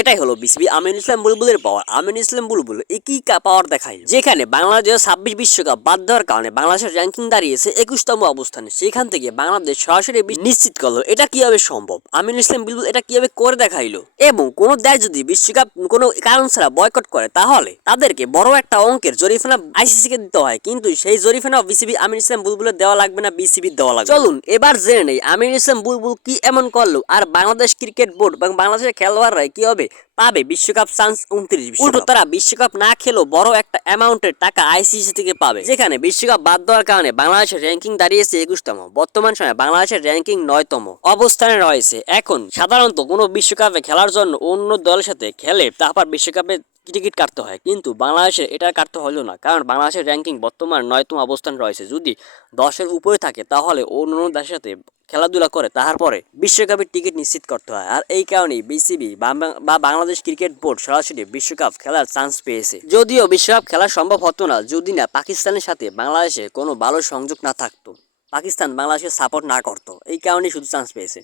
এটাই হলো বিসিবি আমিনুল ইসলাম বুলবুলের পাওয়ার। আমিনুল ইসলাম বুলবুল একই পাওয়ার দেখায়, যেখানে বাংলাদেশ 26 বিশ্বকাপ বাদ দেওয়ার কারণে বাংলাদেশের র্যাঙ্কিং দাঁড়িয়েছে 21তম অবস্থানে। সেখান থেকে বাংলাদেশ সরাসরি নিশ্চিত করলো। এটা কিভাবে সম্ভব? আমিনুল ইসলাম বুলবুল এটা কিভাবে করে দেখাইলো? এবং কোন দেশ যদি বিশ্বকাপ কোনো কারণ ছাড়া বয়কট করে, তাহলে তাদেরকে বড় একটা অঙ্কের জরিমানা আইসিসি কে দিতে হয়, কিন্তু সেই জরিমানা বিসিবি আমিনুল ইসলাম বুলবুলের দেওয়া লাগবে না, বিসিবি দেওয়া লাগবে। চলুন এবার জেনে নেই আমিনুল ইসলাম বুলবুল কি এমন করলো, আর বাংলাদেশ ক্রিকেট বোর্ড এবং বাংলাদেশের খেলোয়াড়রা কি হবে পাবে বিশ্বকাপ চান্স 29। উল্টো তারা বিশ্বকাপ না খেলেও বড় একটা অ্যামাউন্টের টাকা আইসিসি থেকে পাবে। যেখানে বিশ্বকাপ বাদ দেওয়ার কারণে বাংলাদেশের র্যাঙ্কিং দাঁড়িয়েছে 21তম। বর্তমান সময়ে বাংলাদেশের র্যাঙ্কিং 9তম অবস্থানে রয়েছে। এখন সাধারণত কোনো বিশ্বকাপে খেলার জন্য অন্য দলের সাথে খেলে তারপর বিশ্বকাপে টিকিট কাটতে হয়, কিন্তু বাংলাদেশের এটা কাটতে হলো না, কারণ বাংলাদেশের র্যাঙ্কিং বর্তমান 9তম অবস্থান রয়েছে। যদি 10-এর উপরে থাকে তাহলে অন্য দেশের সাথে খেলাধুলা করে তারপরে বিশ্বকাপের টিকিট নিশ্চিত করতে হয়। আর এই কারণেই বিসিবি বা বাংলাদেশ ক্রিকেট বোর্ড সরাসরি বিশ্বকাপ খেলার চান্স পেয়েছে। যদিও বিশ্বকাপ খেলা সম্ভব হতো না যদি না পাকিস্তানের সাথে বাংলাদেশে কোনো ভালো সংযোগ না থাকতো, পাকিস্তান বাংলাদেশের সাপোর্ট না করতো, এই কারণেই শুধু চান্স পেয়েছে।